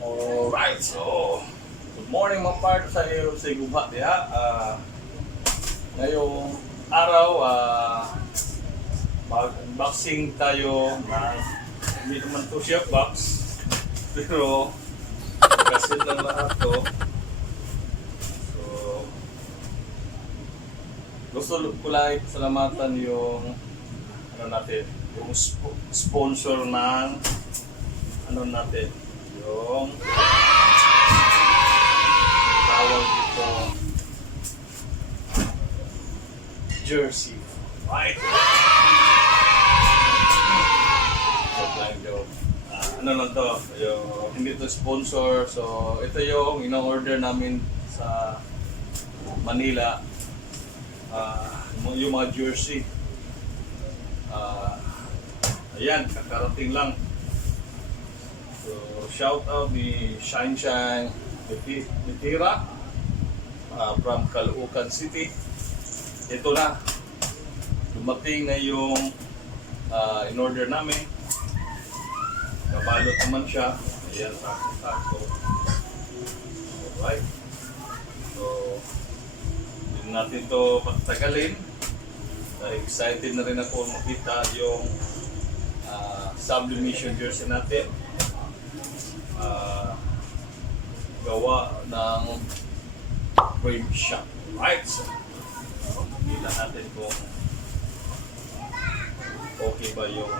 Alright, so good morning mga part sa iyo sa guba diha. Ngayong araw, mag-unboxing tayo ng hindi naman to chef box pero kasi lang lahat to. So gusto ko lang salamatan yung yung sponsor ng natin yung tawag dito jersey, right? Joke lang, joke. Lang to, yung, hindi to sponsor, so ito yung ino-order namin sa Manila, yung mga jersey. Ayan, kakarating lang. So, shout out ni Shine Mitira from Caloocan City. Ito na, dumating na yung in-order namin. Kabalot naman siya. Ayan, sakto. Alright. So, hindi natin ito pagtagalin. Excited na rin ako makita yung sublimation jersey natin. Gawa ng frame shop. Right? So, kita natin kung okay ba yung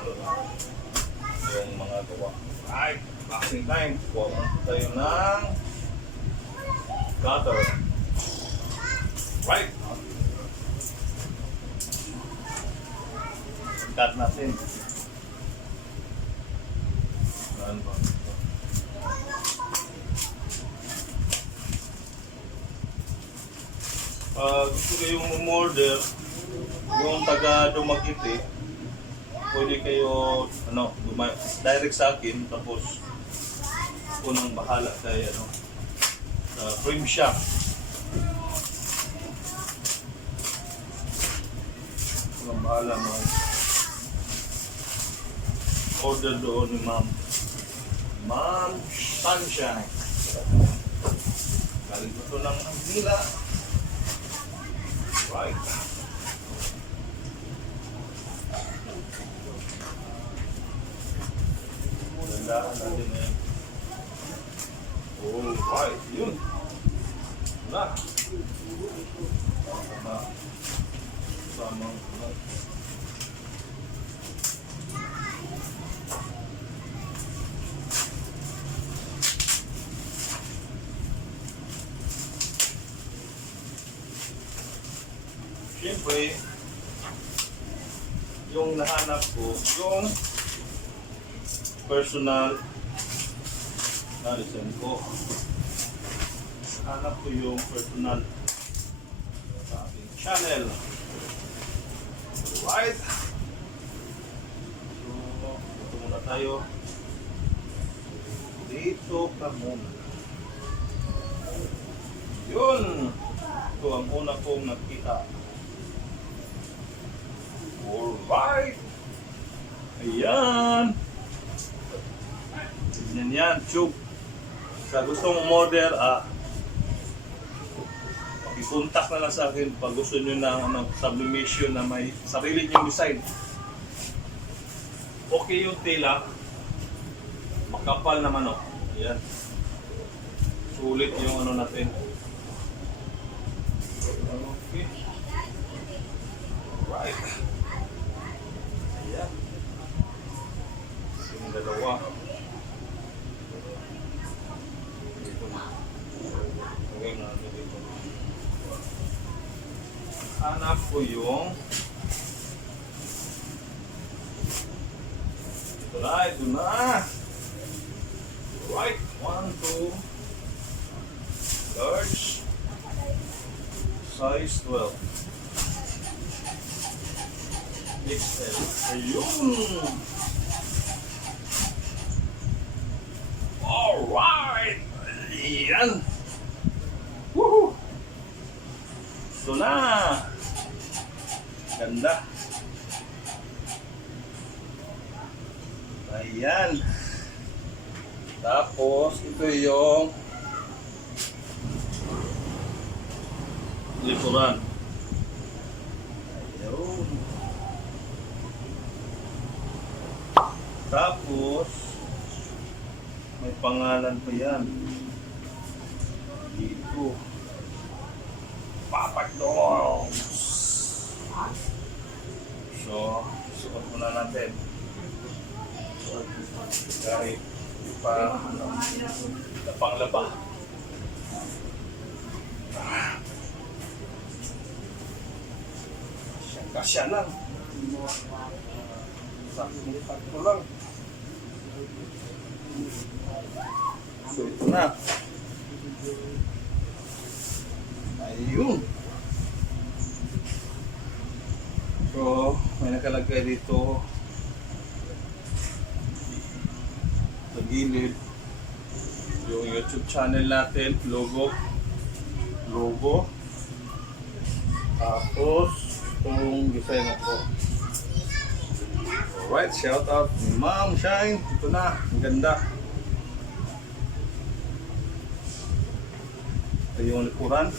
mga gawa. Right? Boxing time. Kuha tayo ng cutter. Right? Cut natin. Ano ba? Gusto kayong umorder yung taga Dumaguete, pwede kayo direct sa akin, tapos ako nang bahala kay frame shop. Ako nang bahala order doon ni Ma'am Sunshine. Galing ko to ng Manila. Right. Gandahan natin na yun. Oh, right. Yun. Wala. Sama. Siyempre, yung nahanap ko, yung personal na listen ko. Nahanap ko yung personal sa ating channel. Right? So, ito muna tayo. Dito ka muna. Yun! Ito ang una kong nakita. Alright! Ayan! Tignan yan, tube. Sa gustong model, i-contact na lang sa akin pag gusto nyo ng sublimation na may sarili nyong design. Okay yung tela, makapal naman Ayan. Sulit yung natin. Okay. Alright. Ayan. Yung dalawa. Dito na. Okay na dito. Hanap ko yung ito na. Right. 1, 2. Large. Size 12. XL. Ayun! Alright! Ayan! Woohoo! Ito na! Ganda! Ayan! Tapos, ito yung likuran. Ayun. Tapos, may pangalan pa yan. Dito. Papak Dogs. So, suot muna natin. Kahit panglaba. Kasya lang. Sakto lang. So, ito na. Ayun. So, may nakalagay dito sa gilid yung YouTube channel natin, logo. Tapos, itong design na po. Alright, shout out Ma'am Shine. Ito na, ang ganda. Ito yung likuran.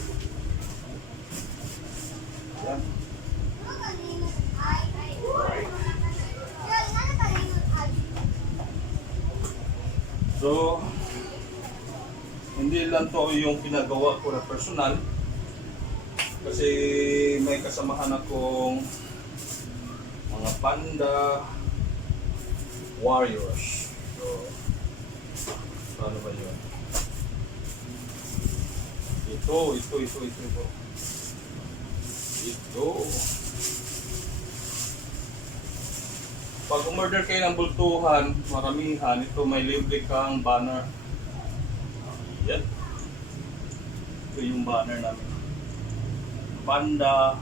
Yan. So, hindi lang to yung pinagawa ko na personal. Kasi may kasamahan akong mga panda warriors. So, paano ba yun? Ito. Pag umorder kayo ng bultuhan, maramihan, ito may libre kang banner. Yan. Ito yung banner namin. Panda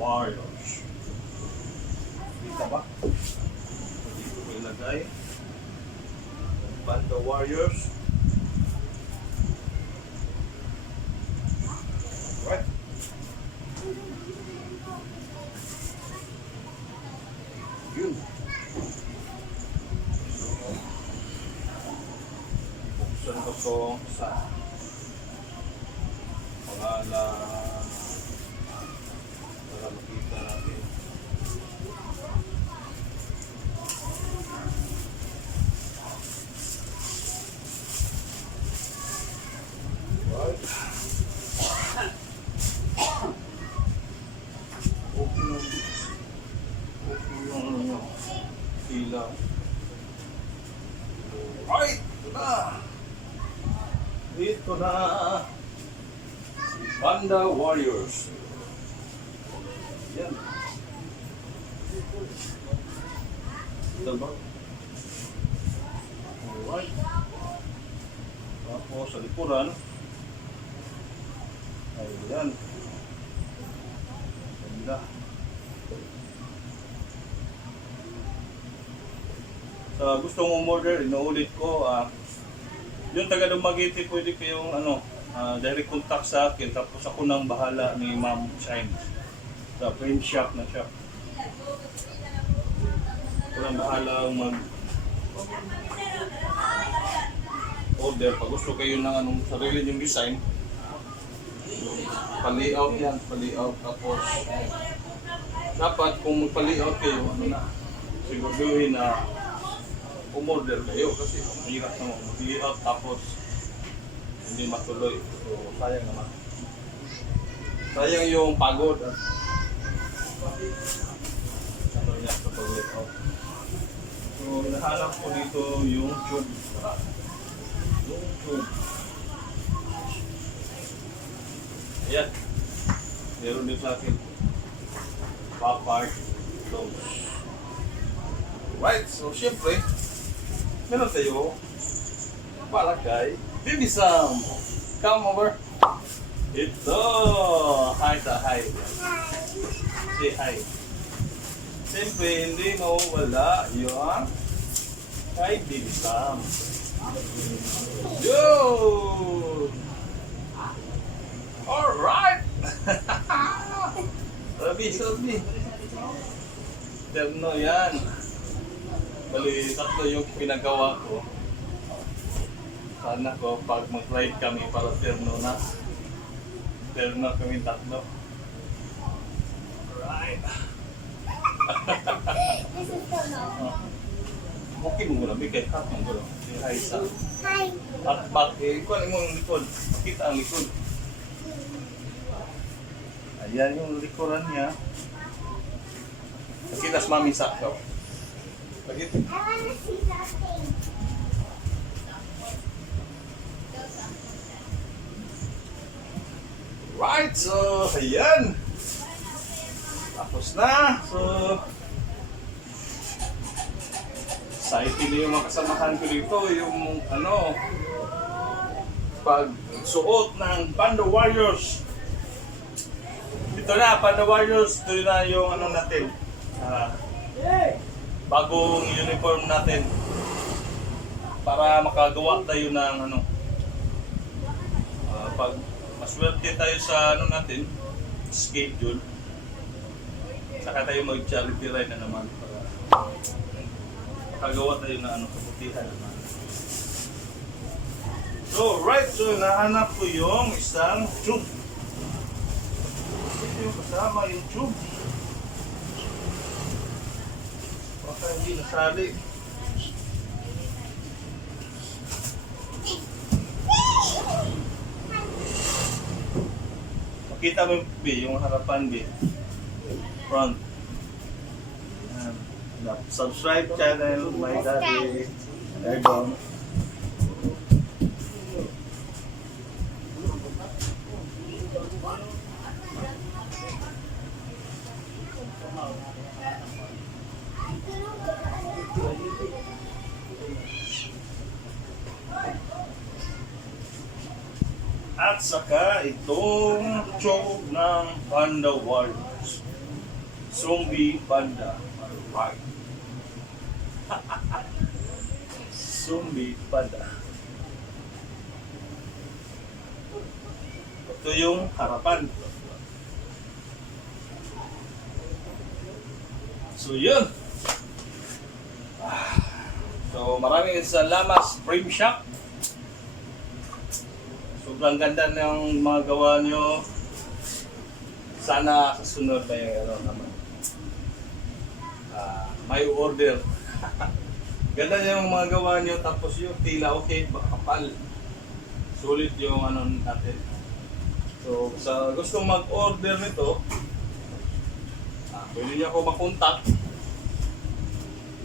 Warriors. Kita ba? Dito ko ilagay. Panda Warriors. Right. Yun. Buksan ko to sa pangalan para makita natin. Right. Okay yung ilaw. Right, ito na. Panda Warriors. Yan. Ito ba? Alright. Tapos sa likuran. Ayan. Ganda. Sa gustong umorder, inuulit ko. Yung taga Dumaguete, pwede kayong direct contact sa akin. Tapos ako nang bahala ni Ma'am Shine. Sa print shop na siya. Ako nang bahala mag order. Pag gusto kayo ng sarili yung design, pa-layout yan. Pa-layout. Tapos dapat kung magpa-layout kayo, siguraduhin na umorder kayo kasi mahirap naman mag-layout tapos hindi matuloy. So, sayang naman. Sayang yung pagod. Ano niya sa pag-layout. So, nahanap ko dito yung tube. Yung tube. Ayan. Meron din sa akin. Papart. Right. So, syempre, meron tayo palagay. Baby Sam! Come over. Ito! Hi. Say hi. Siyempre, hindi mawawala yung kay Baby Sam. Yo! Alright! Sabi. Terno yan. Bali, tatlo yung pinagawa ko. Sana ko pag mag-ride kami para terno na. Terno kami tatlo. Alright. Okay mo muna, bigay hat mo muna. Hi sa. Hi. At back, kuha mo yung likod. Makita ang likod. Ayan yung likuran niya. Nakita sa mami sa ikaw. Bakit? I wanna see something. Right, so ayan. Tapos na. So excited na yung mga kasamahan ko dito. Yung ano, pagsuot ng Panda Warriors. Ito na, Panda Warriors. Ito na yung ano natin. Bagong uniform natin. Para makagawa tayo ng ano. Pag maswerte tayo sa ano natin, schedule. Saka tayo mag-charity ride na naman para makagawa tayo ng ano, kabutihan naman. So, right, so nahanap ko yung isang tube. Ito yung kasama yung tube. Baka hindi nasali. Makita mo yung B, yung harapan B. Front. Subscribe channel, my daddy. There you go. At saka itong choke ng Panda Warriors. Zombie Panda. Alright. Zombie Panda. Ito yung harapan. So yun. So maraming salamat Frame Shop. Sobrang ganda ng mga gawa nyo. Sana kasunod na yung ano naman. May order. Ganda yung mga gawa nyo. Tapos yung tila okay, kapal. Sulit yung ano natin. So sa gustong mag-order nito, pwede niyo ako makontak.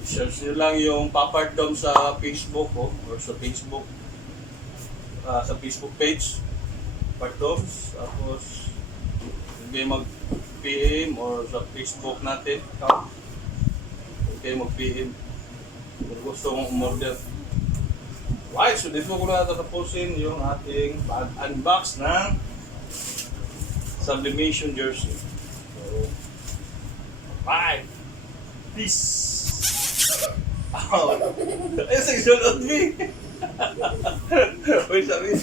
Search nyo lang yung Papardom sa Facebook ko or sa Facebook. Sa Facebook page Pardoms, tapos hindi mag-PM or sa Facebook natin account, okay mag-PM kung gusto mong umorder. Right, so dito ko na tatapusin yung ating pag-unbox ng sublimation jersey. So, bye! Peace! Oh, ay, sexual on me! Wait, sorry.